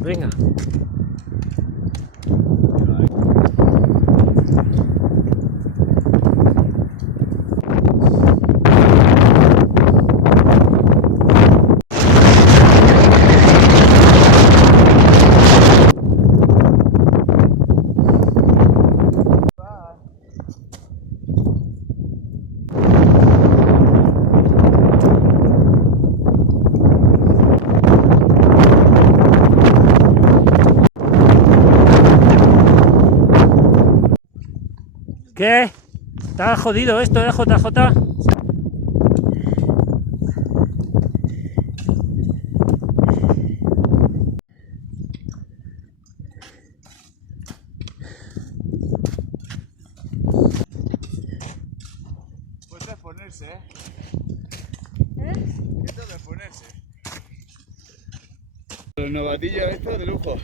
Venga. ¿Qué? Está jodido esto, JJ. Pues es ponerse, ¿eh? Esto es ponerse. Los novatillos estos de lujo.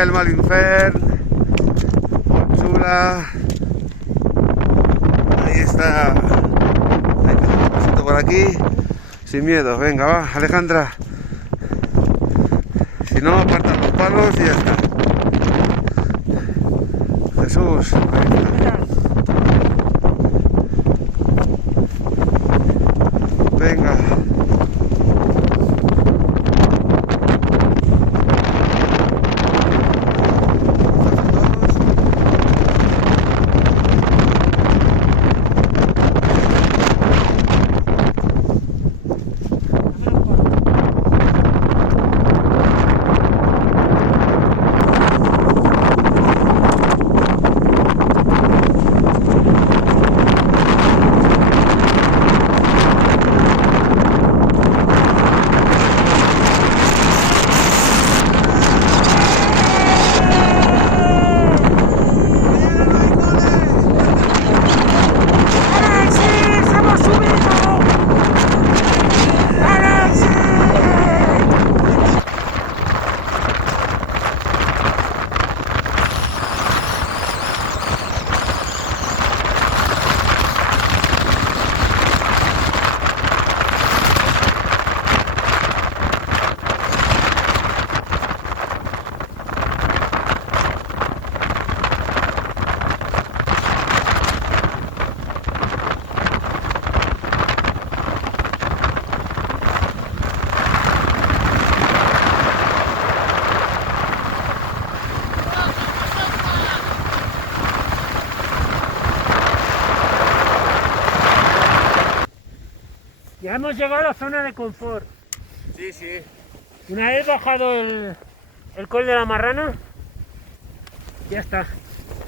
El Malinfer, chula. Ahí está. Hay que hacer un pasito por aquí sin miedo. Venga, va, Alejandra. Si no, aparta los palos y ya está. Jesús, ahí está. Venga. Ya hemos llegado a la zona de confort. Sí, sí. Una vez bajado el col de la marrana, ya está.